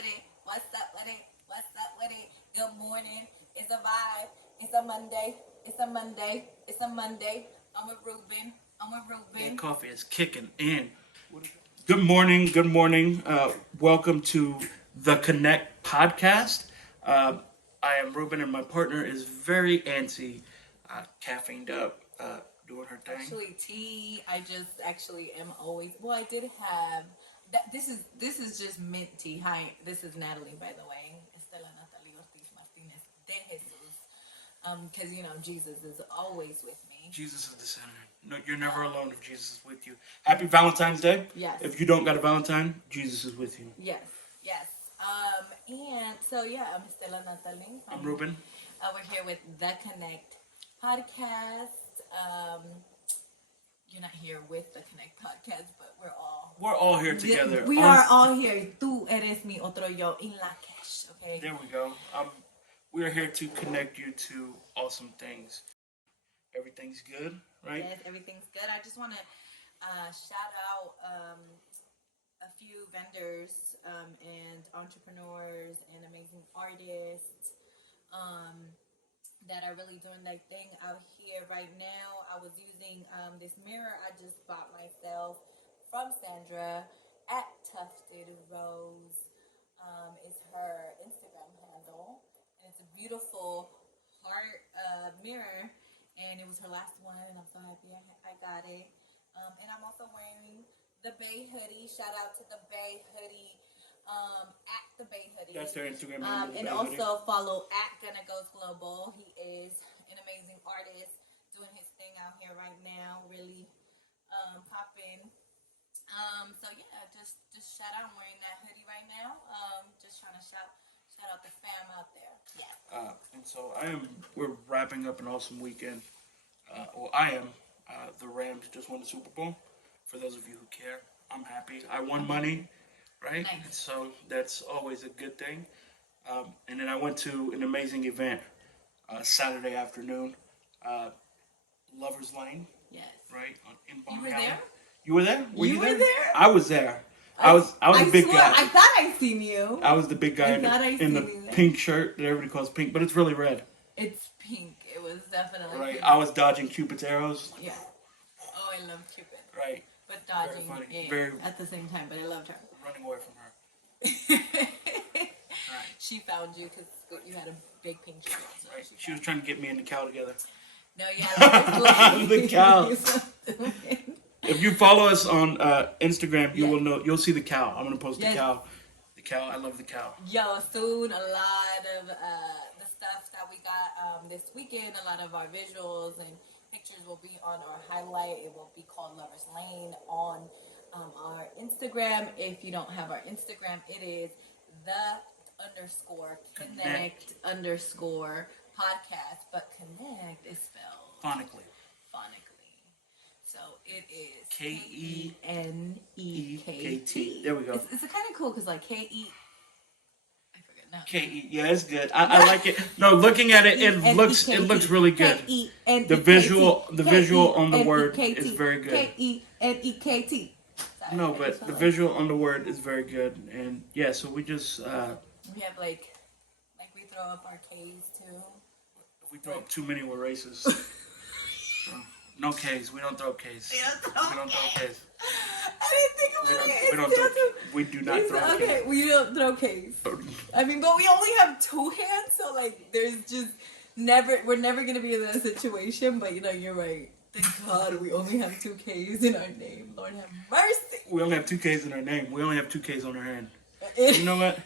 with it? What's up with it? What's up with it? Good morning. It's a vibe. It's a Monday. It's a Monday. It's a Monday. I'm with Ruben. That coffee is kicking in. Good morning. Good morning. Welcome to the Kenekt Podcast. I am Ruben, and my partner is very antsy, caffeined up, doing her thing. Actually, tea. I just actually am always. Well, I did have. This is just mint tea. Hi, this is Natalie, by the way. Estela Natalie Ortiz Martinez de Jesus. Because Jesus is always with me. Jesus is the center. No, you're never alone if Jesus is with you. Happy Valentine's Day. Yes. If you don't got a Valentine, Jesus is with you. Yes. And so I'm Estela Natalie. I'm Ruben. We're here with the Kenekt Podcast. You're not here with the Kenekt Podcast, but we're all here together. We are all here. Tú eres mi otro yo en la cash. Okay. There we go. We are here to connect you to awesome things. Everything's good, right? Yes, everything's good. I just want to shout out a few vendors and entrepreneurs and amazing artists that are really doing their thing out here right now. I was using this mirror I just bought myself from Sandra at Tufted Rose. Is her Instagram handle, and it's a beautiful heart mirror, and it was her last one, and I'm so happy I got it. And I'm also wearing the Bay hoodie. Shout out to the Bay hoodie. At the Bay hoodie. That's their Instagram. And also follow at Kenekt Global. He is an amazing artist doing his thing out here right now. Really popping. Just shout out. I'm wearing that hoodie right now. Just trying to shout out the fam out there. Yeah. And so we're wrapping up an awesome weekend. I am. The Rams just won the Super Bowl. For those of you who care, I'm happy. I won money, right? Nice. So that's always a good thing. And then I went to an amazing event Saturday afternoon, Lover's Lane. Yes. Right? In You were there? You were there? Were you there? I was there. I was the big guy. I thought I'd seen you. I was the big guy in the pink shirt that everybody calls pink, but it's really red. It's pink. It was definitely right. pink. I was dodging Cupid's arrows. Yeah. Oh, I love Cupid. Right. But dodging at the same time, but I loved her. Running away from her. Right. She found you because you had a big pink shirt. So right. She was trying to get me and the cow together. No, yeah. The cow. If you follow us on Instagram, you will know. You'll see the cow. I'm gonna post the cow. The cow. I love the cow. Yo, soon a lot of the stuff that we got this weekend. A lot of our visuals and pictures will be on our highlight. It will be called Lover's Lane on our Instagram. If you don't have our Instagram, it is _Kenekt_podcast. But Kenekt is spelled phonically. So it is Kenekt. There we go. It's kind of cool because like K-E. I forget now. K-E. Yeah, it's good. I like it. No, looking at it, it looks really good. The visual on the word is very good. Kenekt. No, but the visual on the word is very good, and yeah. So we just we have like we throw up our K's too. If we throw up too many, we're racist. So, no K's. We don't throw K's. We don't throw K's. I didn't think about it. We do not throw K's. Okay, we don't throw K's. I mean, but we only have two hands, so like, there's just we're never gonna be in that situation. But you're right. Thank God we only have two K's in our name. Lord have mercy. We only have two K's in our name. We only have two K's on our hand. You know what?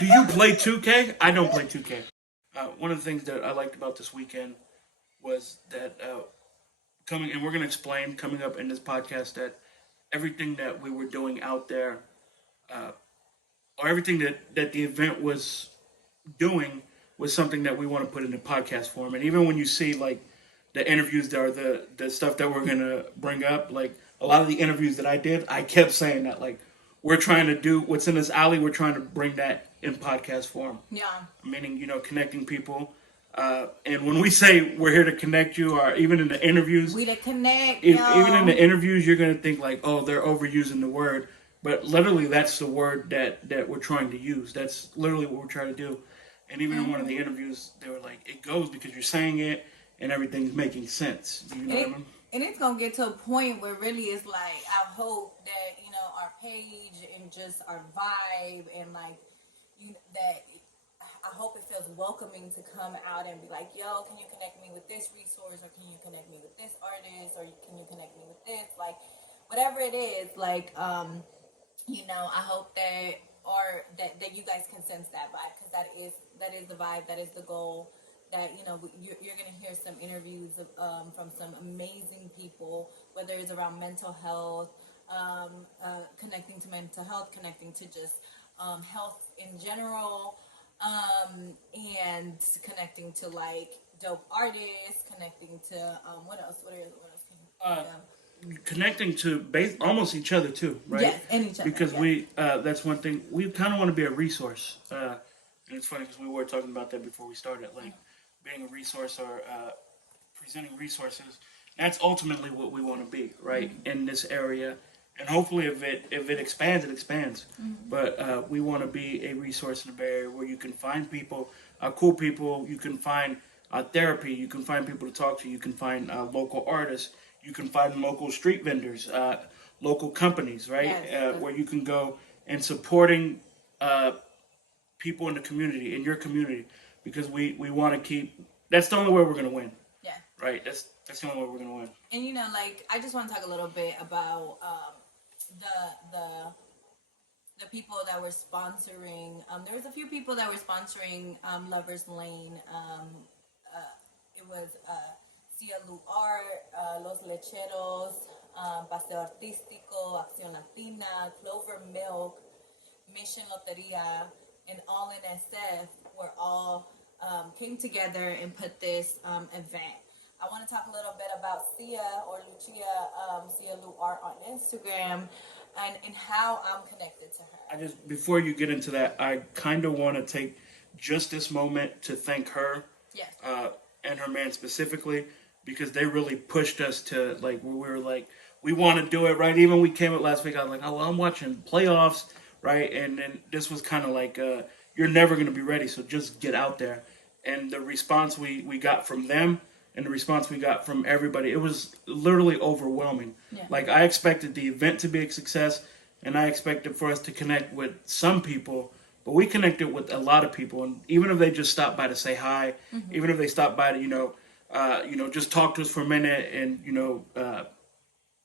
Do you play 2K? I don't play 2K. One of the things that I liked about this weekend was that we're going to explain coming up in this podcast that everything that we were doing out there, or everything that the event was doing, was something that we want to put in the podcast form. And even when you see like the interviews that are the stuff that we're going to bring up, like a lot of the interviews that I did, I kept saying that like we're trying to do what's in this alley, we're trying to bring that in podcast form. Yeah. Meaning, connecting people. And when we say we're here to connect you, or even in the interviews, we to connect. Even in the interviews, you're going to think like, oh, they're overusing the word. But literally, that's the word that we're trying to use. That's literally what we're trying to do. And even in one of the interviews, they were like, it goes because you're saying it and everything's making sense. You know what I mean? And it's going to get to a point where really it's like, I hope that, our page and just our vibe and like, that I hope it feels welcoming to come out and be like, yo, can you connect me with this resource, or can you connect me with this artist, or can you connect me with this? Like, whatever it is, like, I hope that, or that you guys can sense that vibe, because that is the vibe, that is the goal. That you're gonna hear some interviews from some amazing people, whether it's around mental health, connecting to mental health, connecting to just health in general, and connecting to like dope artists, connecting to what else? What else can Connecting to almost each other too, right? Yes, and each other. Because that's one thing, we kind of want to be a resource. And it's funny because we were talking about that before we started, like being a resource or presenting resources. That's ultimately what we want to be, right? In this area. And hopefully if it expands, it expands. But we want to be a resource in the Bay Area where you can find people, cool people, you can find therapy, you can find people to talk to, you can find local artists, you can find local street vendors, local companies, right? Yes. Where you can go and supporting people in the community, in your community, because we want to keep. That's the only way we're gonna win. Yeah. Right. That's the only way we're gonna win. And like, I just want to talk a little bit about the people that were sponsoring. There was a few people that were sponsoring Lovers Lane. It was Cia Luar, Los Lecheros, Paseo Artístico, Acción Latina, Clover Milk, Mission Loteria, and All in SF were all came together and put this event. I want to talk a little bit about Cia or Lucia, Cia Luar on Instagram, and how I'm connected to her. Before you get into that, I kind of want to take just this moment to thank her. Yes. And her man specifically, because they really pushed us to, like, we were like, we want to do it, right? Even we came up last week, I was like, oh, well, I'm watching playoffs, right? And then this was kind of like, you're never going to be ready, so just get out there. And the response we got from them and the response we got from everybody, it was literally overwhelming. Yeah. Like, I expected the event to be a success, and I expected for us to connect with some people, but we connected with a lot of people. And even if they just stopped by to say hi, even if they stopped by to, just talk to us for a minute and,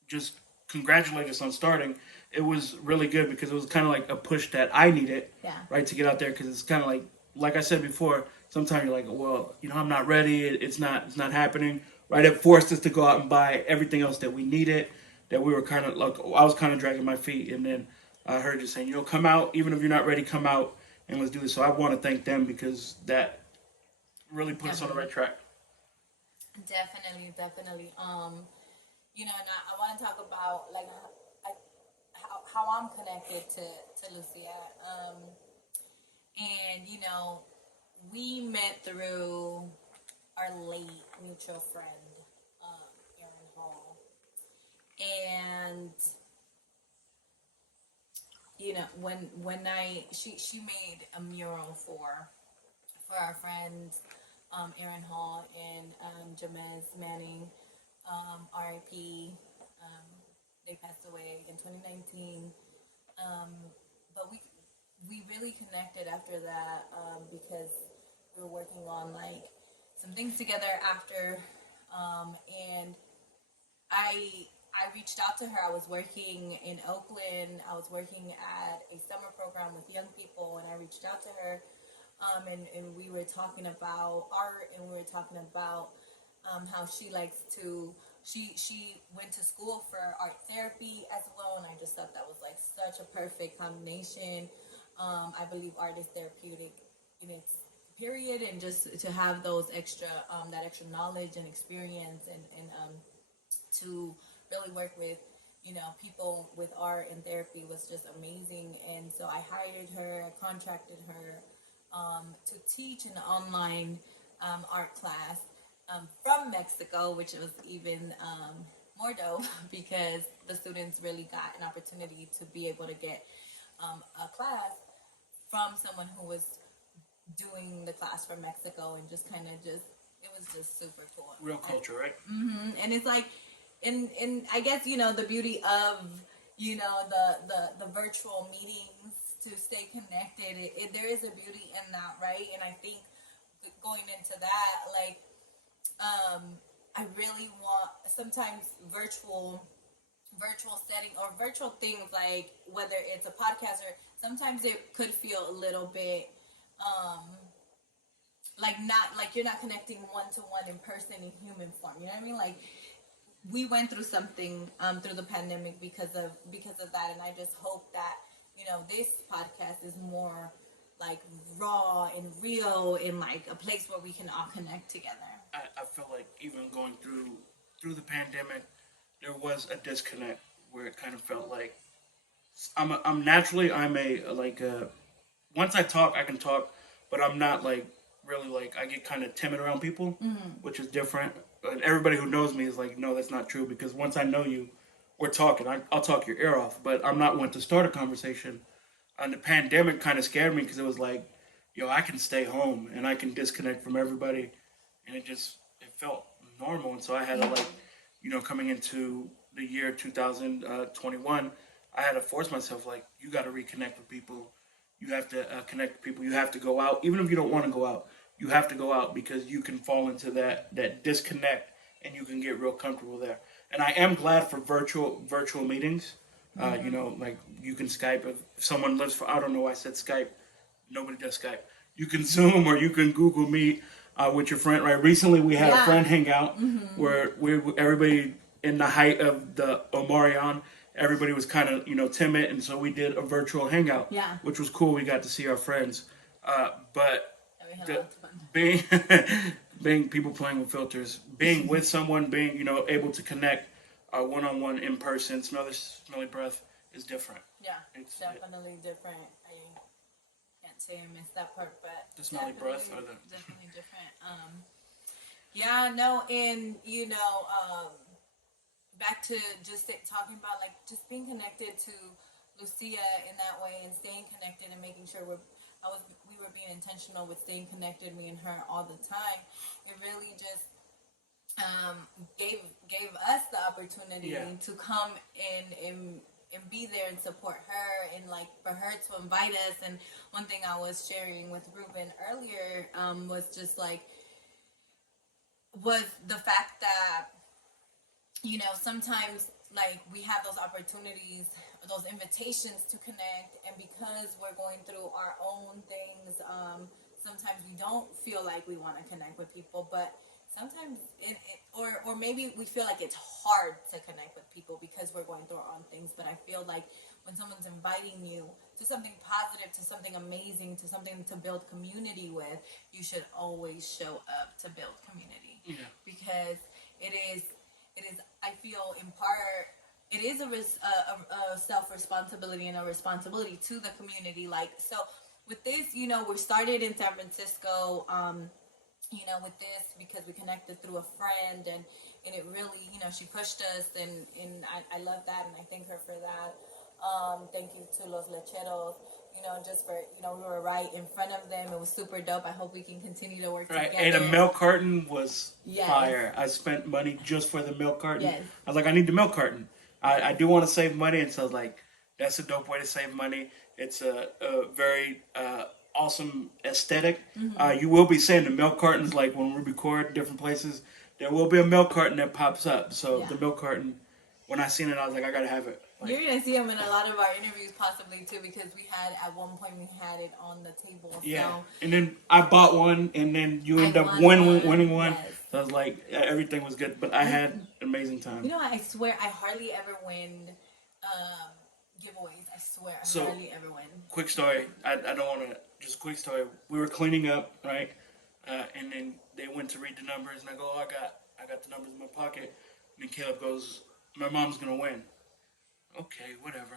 just congratulate us on starting, it was really good because it was kind of like a push that I needed, right, to get out there, because it's kind of like I said before, sometimes you're like, well, I'm not ready, it's not happening, right? It forced us to go out and buy everything else that we needed, that we were kind of like, I was kind of dragging my feet, and then I heard you saying, come out, even if you're not ready, come out and let's do this. So I want to thank them because that really put us on the right track. Definitely. And I want to talk about like how I'm connected to Lucia. And we met through our late mutual friend, Erin Hall, and when she made a mural for our friends, Erin Hall and Jamez Manning, R.I.P. They passed away in 2019. But we really connected after that because we were working on like some things together after, and I reached out to her. I was working in Oakland. I was working at a summer program with young people, and I reached out to her, and we were talking about art, and we were talking about how she likes to. She went to school for art therapy as well, and I just thought that was like such a perfect combination. I believe art is therapeutic in its period, and just to have those extra that extra knowledge and experience, and to really work with people with art and therapy was just amazing. And so I hired her, I contracted her to teach an online art class from Mexico, which was even more dope because the students really got an opportunity to be able to get a class from someone who was doing the class from Mexico, and just kind of just, it was just super cool. Real culture, right? Mm-hmm. And it's like, and I guess, you know, the beauty of, you know, the virtual meetings to stay connected, there is a beauty in that, right? And I think going into that, like, I really want sometimes virtual setting or virtual things, like whether it's a podcast or sometimes it could feel a little bit like not like you're not connecting one-to-one in person in human form, you know what I mean? Like, we went through something through the pandemic because of that, and I just hope that, you know, this podcast is more like raw and real, in like a place where we can all connect together. I feel like even going through the pandemic, there was a disconnect where it kind of felt like I'm once I talk, I can talk, but I'm not like really like, I get kind of timid around people, which is different. And everybody who knows me is like, no, that's not true, because once I know you, we're talking. I'll talk your ear off, but I'm not one to start a conversation. And the pandemic kind of scared me because it was like, yo, I can stay home and I can disconnect from everybody, and it felt normal. And so I had to, like, you know, coming into the year 2021, I had to force myself, like, you got to reconnect with people. You have to connect with people. You have to go out, even if you don't want to go out. You have to go out, because you can fall into that disconnect, and you can get real comfortable there. And I am glad for virtual meetings. You know, like, you can Skype. If someone lives I don't know why I said Skype. Nobody does Skype. You can Zoom or you can Google Meet with your friend, right? Recently we had a friend hangout where everybody, in the height of the Omarion, everybody was kind of, you know, timid. And so we did a virtual hangout, which was cool. We got to see our friends. But being people playing with filters, being with someone, being, you know, able to connect one-on-one in person, smelly breath is different. Yeah, it's definitely different. I can't say I missed that part, but the smelly breath or the definitely different. Yeah, no, and you know, back to just talking about, like, just being connected to Lucia in that way, and staying connected and making sure we were being intentional with staying connected, me and her, all the time. It really just gave us the opportunity to come in and be there and support her, and like for her to invite us. And one thing I was sharing with Ruben earlier was just like the fact that, you know, sometimes, like, we have those opportunities, those invitations to connect, and because we're going through our own things, sometimes we don't feel like we want to connect with people, but sometimes or maybe we feel like it's hard to connect with people because we're going through our own things. But I feel like when someone's inviting you to something positive, to something amazing, to something to build community with, you should always show up to build community. Yeah. Because it is, I feel, in part, it is a self-responsibility and a responsibility to the community. Like, so with this, you know, we started in San Francisco, you know, with this because we connected through a friend, and it really, you know, she pushed us, and I love that, and I thank her for that. Thank you to Los Lecheros, you know, just for, you know, we were right in front of them. It was super dope. I hope we can continue to work together. And a milk carton was fire. I spent money just for the milk carton. Yes. I was like, I need the milk carton. I do want to save money, and so I was like, that's a dope way to save money. It's a very awesome aesthetic. You will be seeing the milk cartons, like when we record different places, there will be a milk carton that pops up. So the milk carton, when I seen it, I was like, I gotta have it. Like, you're gonna see them in a lot of our interviews, possibly too, because we had at one point we had it on the table. Yeah, so. And then I bought one, and then you end up winning one. Yes. So I was like, everything was good, but I had an amazing time. You know, I swear I hardly ever win giveaways. I swear I hardly ever win. Quick story. I don't want to. Just a quick story. We were cleaning up, right? And then they went to read the numbers, and I go, oh, I got the numbers in my pocket. And then Caleb goes, my mom's gonna win. Okay, whatever.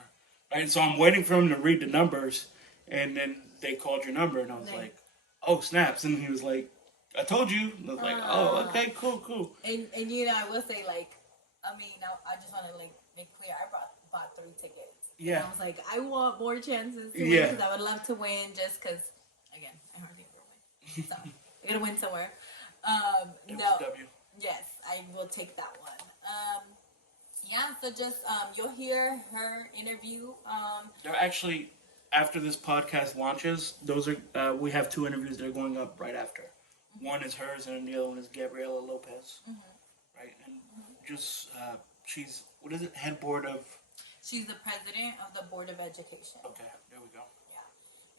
Right, and so I'm waiting for him to read the numbers, and then they called your number, and I was like, oh, snaps. And he was like, I told you. And I was like, oh, okay, cool. And you know, I will say, like, I mean, I just want to like make clear. I bought 3 tickets. Yeah. And I was like, I want more chances to win Yeah. because I would love to win. Just because, again, I hardly ever win, so I gotta win somewhere. No. Yes, I will take that one. Yeah. So just you'll hear her interview. They're actually, after this podcast launches, those are we have 2 interviews that are going up right after. One is hers, and the other one is Gabriela Lopez. Right, and just she's what is it? Head board of. She's the president of the Board of Education. Okay, there we go. Yeah,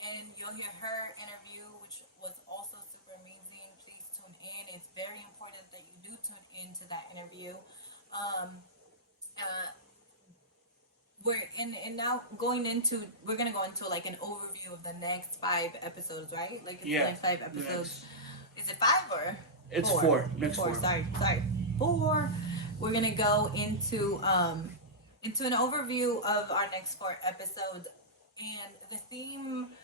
and you'll hear her interview, which was also super amazing. Please tune in. It's very important that you do tune into that interview. We're gonna go into like an overview of the next 5 episodes, right? Like the next 5 episodes. Is it 5 or? It's 4. Next 4. Sorry. 4. We're gonna go into an overview of our next 4 episodes, and the theme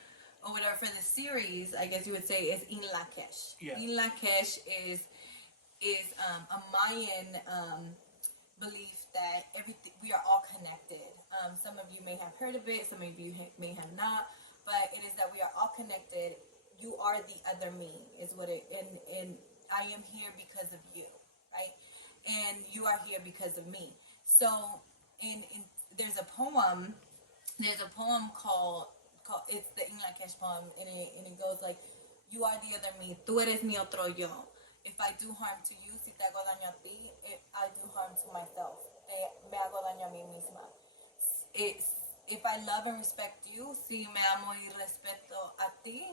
or whatever for the series, I guess you would say, is In Lakesh. Yeah. In Lakesh is a Mayan belief that we are all connected. Some of you may have heard of it, some of you may have not, but it is that we are all connected. You are the other me, is what it, and I am here because of you, right? And you are here because of me. So, there's a poem called it's the In Lakesh poem, and it goes like, you are the other me, tú eres mi otro yo. If I do harm to you, si te hago daño a ti, I do harm to myself. Me hago daño a mí misma. If I love and respect you, si me amo y respeto a ti,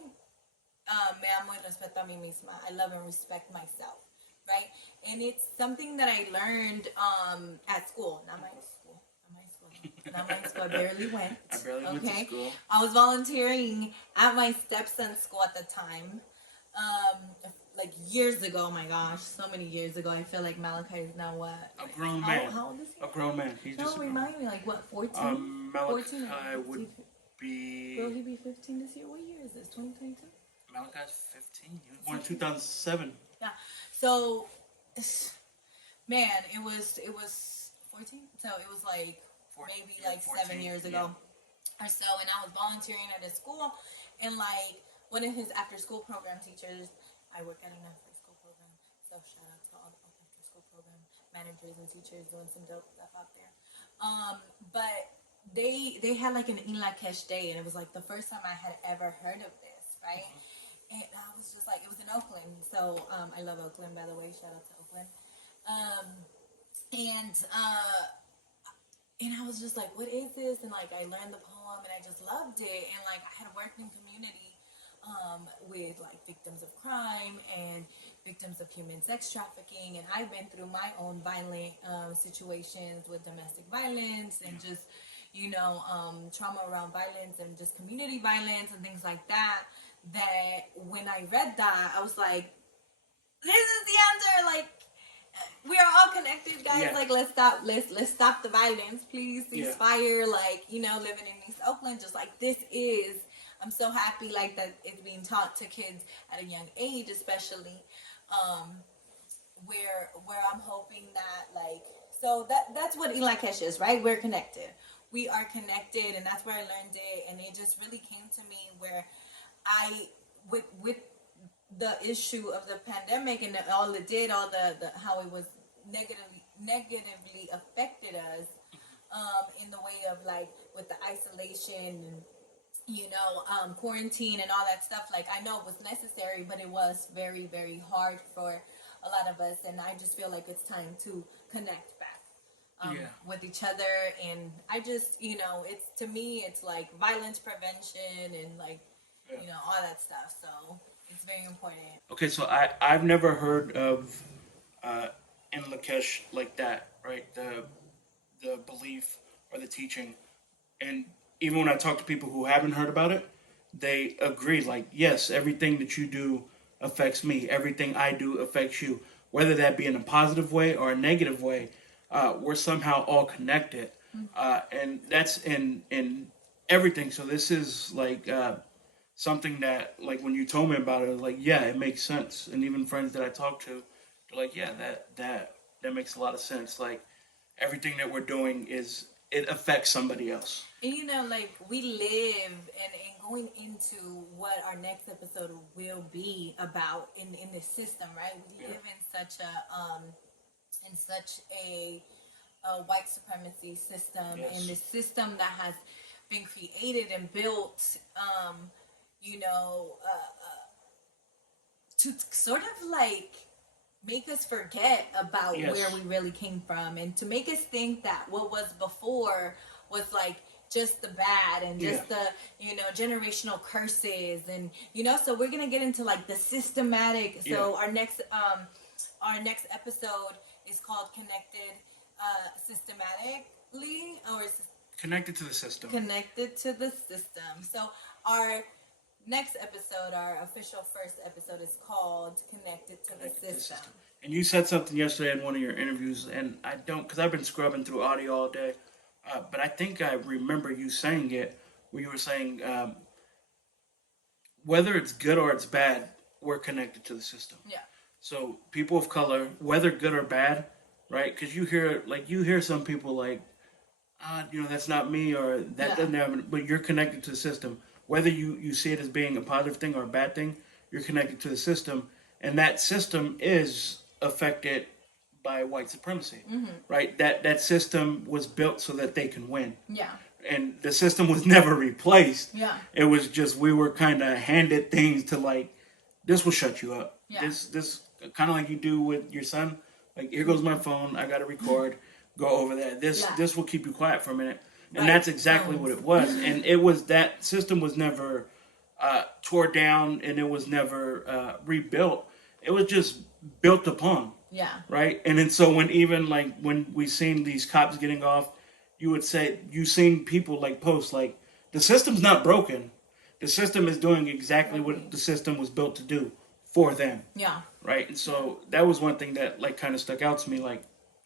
me amo y respeto a mí misma. I love and respect myself, right? And it's something that I learned at school, not my school. I barely went. I barely went to school. I was volunteering at my stepson's school at the time. Like years ago, oh my gosh, so many years ago. I feel like Malachi is now what? A grown man. How old is he? A grown man. He's just remind me, like what, 14? Malachi 14 would be... Will he be 15 this year? What year is this, 2022? Malachi's 15. He was born in 2007. Yeah. So, man, it was 14? So it was like maybe like 14, 7 years ago or so. And I was volunteering at a school, and like one of his after school program teachers, I work at an after school program, so shout out to all the after school program managers and teachers doing some dope stuff out there. But they had like an In Lakesh day, and it was like the first time I had ever heard of this, right? And I was just like, it was in Oakland, so I love Oakland, by the way, shout out to Oakland. And I was just like, what is this? And like I learned the poem, and I just loved it. And like I had worked in community with like victims of crime and victims of human sex trafficking, and I've been through my own violent situations with domestic violence and just trauma around violence and just community violence and things like that. That when I read that, I was like, this is the answer. Like, we are all connected, guys. Yeah. Like, let's stop the violence, please. Ceasefire. Like, living in East Oakland, just like this is. I'm so happy like that it's being taught to kids at a young age, especially, where I'm hoping that like, so that's what In Lakesh is, right? We're connected. We are connected, and that's where I learned it, and it just really came to me where with the issue of the pandemic and all it did, all the how it was negatively affected us, in the way of like with the isolation and quarantine and all that stuff. Like I know it was necessary, but it was very, very hard for a lot of us, and I just feel like it's time to connect back with each other. And I just, it's, to me, it's like violence prevention and like, all that stuff. So it's very important. Okay, so I've never heard of In Lakesh like that, right? The belief or the teaching. And even when I talk to people who haven't heard about it, they agree, like, yes, everything that you do affects me. Everything I do affects you. Whether that be in a positive way or a negative way, we're somehow all connected. And that's in everything. So this is like something that, like, when you told me about it, I was like, yeah, it makes sense. And even friends that I talk to, they're like, yeah, that makes a lot of sense. Like, everything that we're doing it affects somebody else. And like we live and going into what our next episode will be about in this system, right? We live in such a white supremacy system, and this system that has been created and built, to sort of like make us forget about where we really came from, and to make us think that what was before was like just the bad and just the generational curses, and so we're gonna get into like the systematic. So our next episode is called Connected Systematically, or Connected to the System. Connected to the System. So our next episode, our official first episode, is called Connected to the System. And you said something yesterday in one of your interviews, and I don't, because I've been scrubbing through audio all day, but I think I remember you saying it, where you were saying, whether it's good or it's bad, we're connected to the system. Yeah. So people of color, whether good or bad, right? Because you hear some people like, that's not me, or that doesn't happen, but you're connected to the system. Whether you see it as being a positive thing or a bad thing, you're connected to the system, and that system is affected by white supremacy, right? That system was built so that they can win. Yeah. And the system was never replaced. Yeah. It was just, we were kind of handed things to like, this will shut you up. Yeah. This kind of like you do with your son. Like, here goes my phone. I got to record. Go over that. This will keep you quiet for a minute. And that's exactly what it was. And it was, that system was never tore down, and it was never rebuilt. It was just built upon. Yeah. Right? And then so when we seen these cops getting off, you would say, you seen people like post like, the system's not broken. The system is doing exactly what the system was built to do for them. Yeah. Right? And so that was one thing that like kind of stuck out to me, like,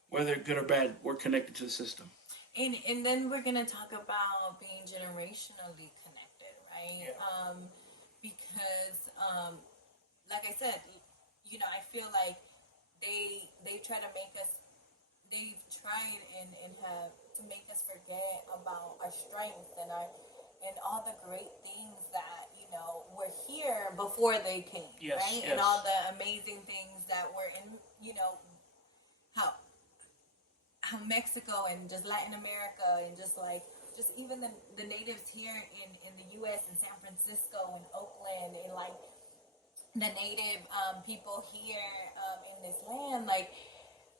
whether good or bad, we're connected to the system. And then we're going to talk about being generationally connected, right? Yeah. Because, like I said, I feel like they try to make us, they try and have to make us forget about our strengths and all the great things that, were here before they came, right? Yes. And all the amazing things that were in, how Mexico and just Latin America and just even the natives here in the U.S. and San Francisco and Oakland and like the native people here in this land, like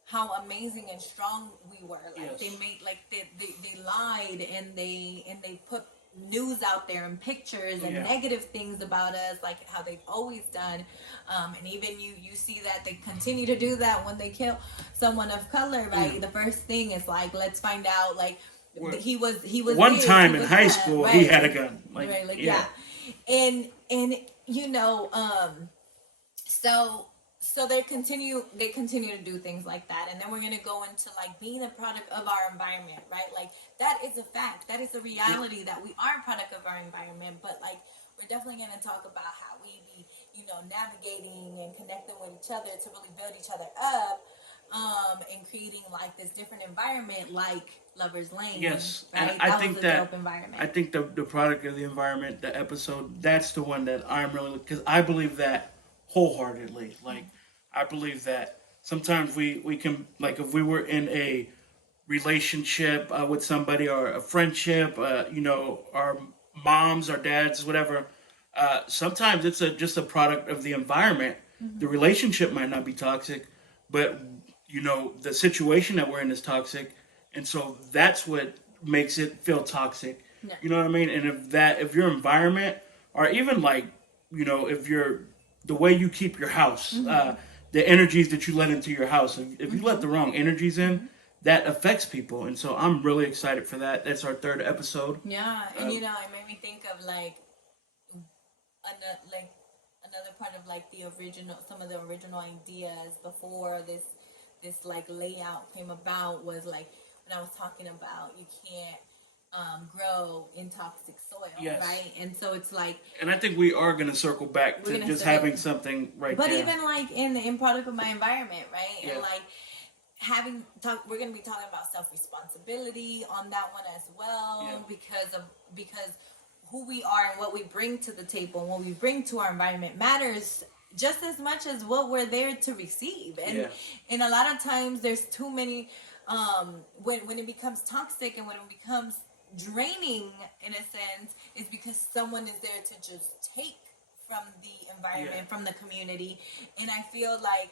how amazing and strong we were. Like they made they lied and they put news out there and pictures and negative things about us, like how they've always done, and even you see that they continue to do that when they kill someone of color, right? The first thing is like, let's find out, like, he was one time in high school, right? He had a gun, like, right, like and so they continue to do things like that. And then we're going to go into like being a product of our environment, right? Like, that is a fact, that is a reality, that we are a product of our environment. But like, we're definitely going to talk about how we be, navigating and connecting with each other to really build each other up, and creating like this different environment, like Lover's Lane. Yes, right? And I think that I think the product of the environment, the episode, that's the one that I'm really, because I believe that wholeheartedly. Like, I believe that sometimes we can, like, if we were in a relationship with somebody, or a friendship, our moms, our dads, whatever, sometimes it's just a product of the environment. The relationship might not be toxic, but the situation that we're in is toxic, and so that's what makes it feel toxic. Yeah. You know what I mean? And if your environment, or even like, if you're, the way you keep your house, the energies that you let into your house, if you let the wrong energies in, that affects people. And so I'm really excited for that. That's our third episode. Yeah, and it made me think of like another part of like some of the original ideas before this like layout came about, was like when I was talking about you can't grow in toxic soil, right? And so it's like, and I think we are going to circle back to just having something right but there. Even like in product of my environment, right? Yeah. And like we're going to be talking about self-responsibility on that one as well, because who we are and what we bring to the table and what we bring to our environment matters just as much as what we're there to receive. And a lot of times there's too many when it becomes toxic and when it becomes draining in a sense, is because someone is there to just take from the environment, from the community. And I feel like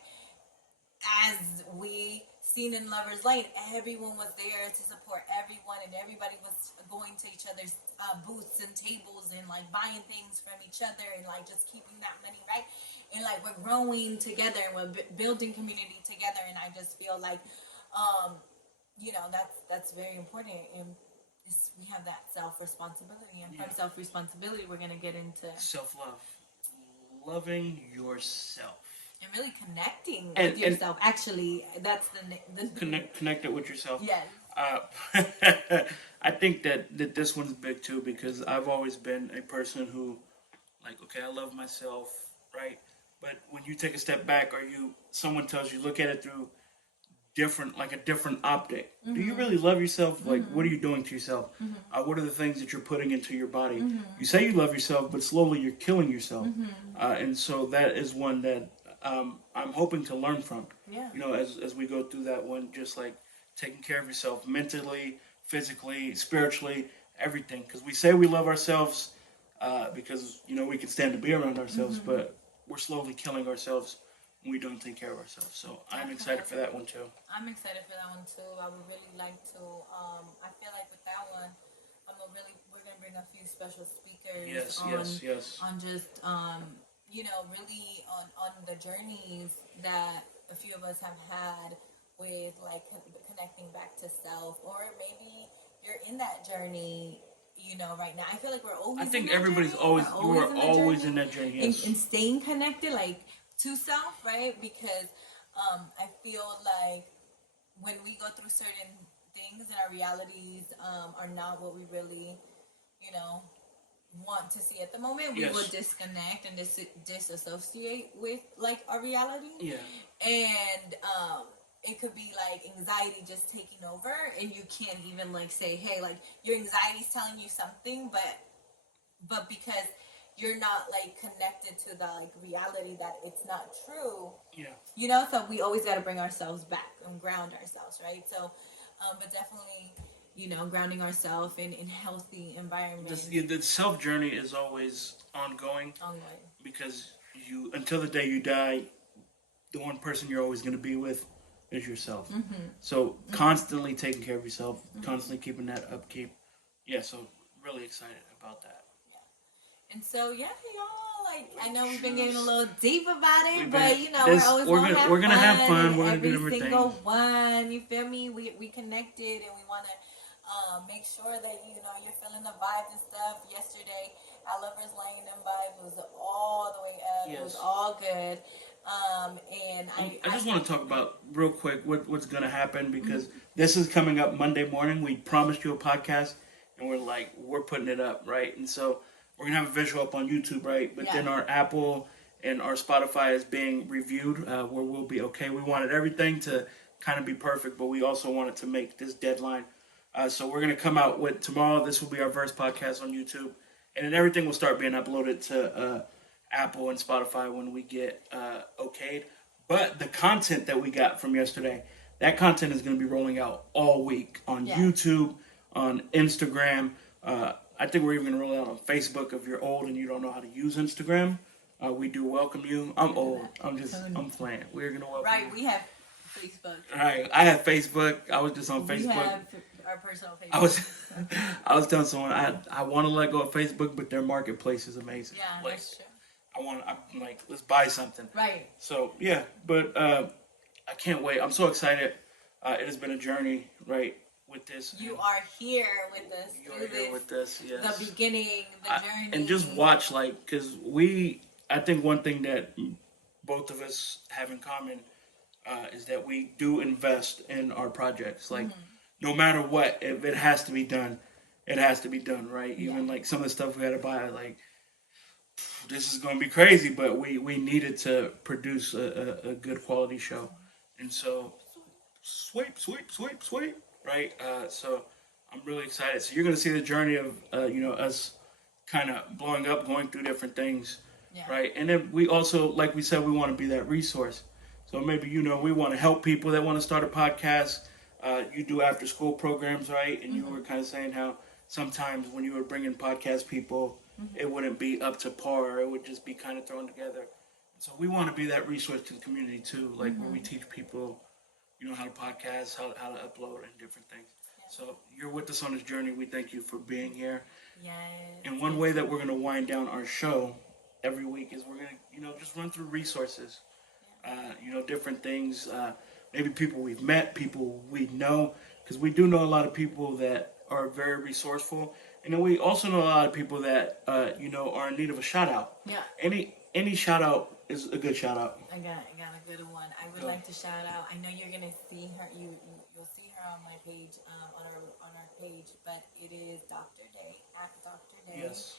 as we seen in Lover's Lane, everyone was there to support everyone, and everybody was going to each other's booths and tables and like buying things from each other and like just keeping that money, right? And like we're growing together and we're building community together. And I just feel like that's very important. And we have that self-responsibility, and from self-responsibility we're going to get into self-love, loving yourself, and really connecting with yourself. Actually, that's the connect it with yourself. Yes. I think that this one's big too, because I've always been a person who, like, okay, I love myself, right? But when you take a step back, or someone tells you, look at it through a different optic. Do you really love yourself? Like, what are you doing to yourself? What are the things that you're putting into your body? You say you love yourself, but slowly you're killing yourself. And so that is one that I'm hoping to learn from. Yeah. As we go through that one, just like taking care of yourself mentally, physically, spiritually, everything. Because we say we love ourselves because, we can stand to be around ourselves, but we're slowly killing ourselves when we don't take care of ourselves. So I'm excited for that one too. I'm excited for that one too. I would really like to. I feel like with that one, we're gonna bring a few special speakers. Yes. On just really on the journeys that a few of us have had with like connecting back to self, or maybe you're in that journey. Right now, I feel like we're always. I think everybody's always. You are always in that journey. Yes. And staying connected, like, to self, right? Because I feel like when we go through certain things and our realities are not what we really, want to see at the moment, we will disconnect and disassociate with like our reality. Yeah. And it could be like anxiety just taking over, and you can't even like say, hey, like your anxiety's telling you something, but because you're not like connected to the like reality that it's not true. Yeah. So we always got to bring ourselves back and ground ourselves, right? So, but definitely, grounding ourselves in healthy environments. The self journey is always ongoing. Because until the day you die, the one person you're always going to be with is yourself. So constantly taking care of yourself, constantly keeping that upkeep. Yeah. So really excited about that. And so, y'all, like, I know we've been getting a little deep about it, but, we're gonna have fun. We're gonna do every single one, you feel me? We connected, and we want to make sure that, you're feeling the vibes and stuff. Yesterday, at Lover's Lane and Vibes was all the way up. Yes. It was all good. And I just want to talk about real quick what's gonna happen, because this is coming up Monday morning. We promised you a podcast, and we're putting it up, right? And so we're going to have a visual up on YouTube, right? But then our Apple and our Spotify is being reviewed, where we'll be okay. We wanted everything to kind of be perfect, but we also wanted to make this deadline. So we're going to come out with tomorrow. This will be our first podcast on YouTube. And then everything will start being uploaded to Apple and Spotify when we get okayed. But the content that we got from yesterday, that content is going to be rolling out all week on YouTube, on Instagram, I think we're even going to roll out on Facebook. If you're old and you don't know how to use Instagram, we do welcome you. I'm old. I'm playing. We're going to welcome you. Right, we have Facebook. All right, I have Facebook. I was just on Facebook. We have our personal Facebook. I was telling someone I want to let go of Facebook, but their marketplace is amazing. Yeah, like, that's true. I'm like, let's buy something. Right. So, yeah, but I can't wait. I'm so excited. It has been a journey, right? With this, you are here with us. You're here with us, yes. The beginning, the journey, and just watch, because I think one thing that both of us have in common is that we do invest in our projects. Like, no matter what, if it has to be done, it has to be done, right? Even like some of the stuff we had to buy, like, this is going to be crazy, but we needed to produce a good quality show, and so sweep, right? So I'm really excited. So you're going to see the journey of, us kind of blowing up, going through different things, right? And then we also, like we said, we want to be that resource. So maybe, we want to help people that want to start a podcast. You do after school programs, right? And you were kind of saying how sometimes when you were bringing podcast people, it wouldn't be up to par. It would just be kind of thrown together. So we want to be that resource to the community too, like where we teach people, how to podcast, how to upload, and different things. So you're with us on this journey. We thank you for being here. Yes. And one way that we're going to wind down our show every week is we're going to, just run through resources. Different things. Maybe people we've met, people we know, because we do know a lot of people that are very resourceful, and then we also know a lot of people that are in need of a shout out. Yeah. Any shout out is a good shout out. I got a good one. I would like to shout out. I know you're gonna see her. You'll see her on my page, on our page, but it is Dr. Day at Dr. Day. Yes.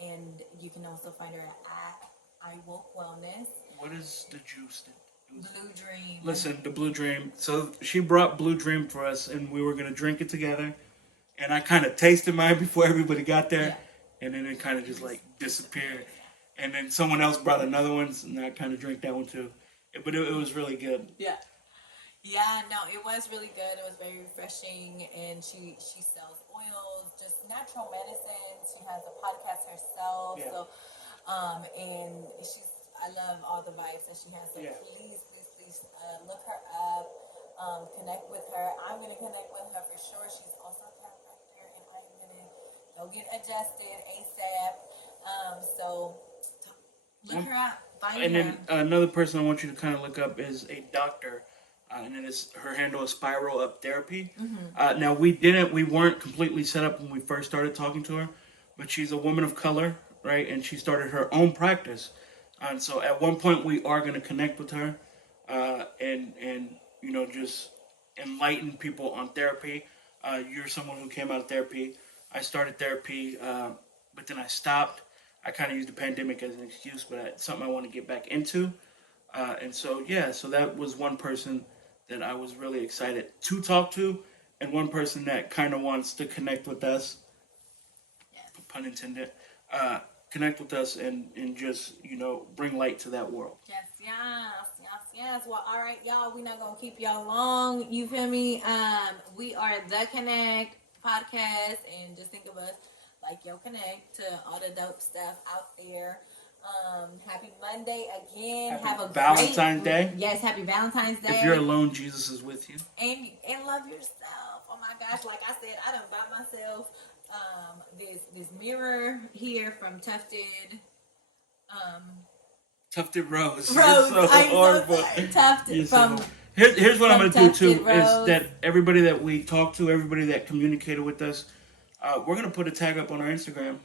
And you can also find her at I Woke Wellness. What is the juice? Blue Dream. Listen, the Blue Dream. So she brought Blue Dream for us, and we were gonna drink it together. And I kind of tasted mine before everybody got there, and then it kind of just like disappeared. And then someone else brought another one, and I kind of drank that one too. But it was really good. Yeah. Yeah, no, it was really good. It was very refreshing, and she sells oils, just natural medicines. She has a podcast herself, so and I love all the vibes that she has. So please, look her up, connect with her. I'm gonna connect with her for sure. She's also a chiropractor, and I'm gonna go get adjusted ASAP. So look her up. Find and her. then another person I want you to kind of look up is a doctor. And then her handle is Spiral Up Therapy. Now we weren't completely set up when we first started talking to her, but she's a woman of color, right? And she started her own practice. And so at one point we are going to connect with her, and just enlighten people on therapy. You're someone who came out of therapy. I started therapy, but then I stopped. I kind of used the pandemic as an excuse, but it's something I want to get back into. And so that was one person that I was really excited to talk to, and one person that kind of wants to connect with us, pun intended, connect with us and just, bring light to that world. Yes. Well, all right, y'all, we're not going to keep y'all long. You feel me? We are the Kenekt Podcast, and just think of us like Yo Kenekt to all the dope stuff out there. Happy Monday again. Have a Valentine's Day. Yes, happy Valentine's Day. If you're alone, Jesus is with you. And love yourself. Oh my gosh, like I said, I done bought myself this mirror here from Tufted Rose. Rose. You're so horrible. Tufted from. Here's what I'm going to do too, Rose. is that everybody that we talked to, everybody that communicated with us, we're going to put a tag up on our Instagram.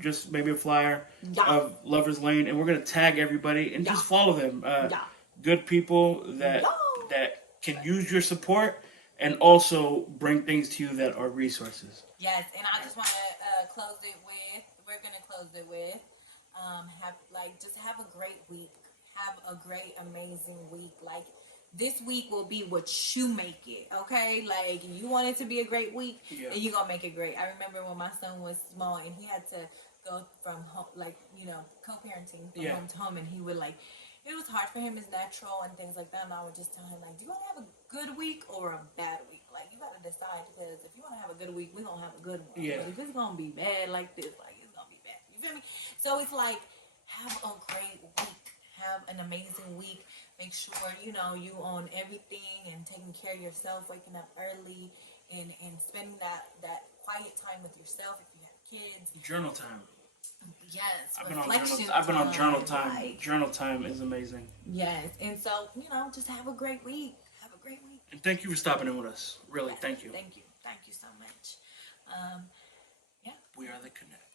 Just maybe a flyer of Lover's Lane, and we're going to tag everybody and just follow them. Good people that can use your support and also bring things to you that are resources. Yes, and I just want to close it with, have a great week. Have a great, amazing week. Like, this week will be what you make it, okay? Like, you want it to be a great week, and you're going to make it great. I remember when my son was small, and he had to go from home, co-parenting from home to home, and he would, it was hard for him, it's natural, and things like that, and I would just tell him, do you want to have a good week or a bad week? You got to decide, because if you want to have a good week, we're going to have a good one. Yeah. But if it's going to be bad like this, it's going to be bad. You feel me? So it's have a great week. Have an amazing week. Make sure, you own everything and taking care of yourself, waking up early and spending that quiet time with yourself if you have kids. Journal time. Yes. I've been on journal time. Journal time is amazing. Yes. And so, just have a great week. Have a great week. And thank you for stopping in with us. Really, thank you. Thank you. Thank you so much. We are the Kenekt.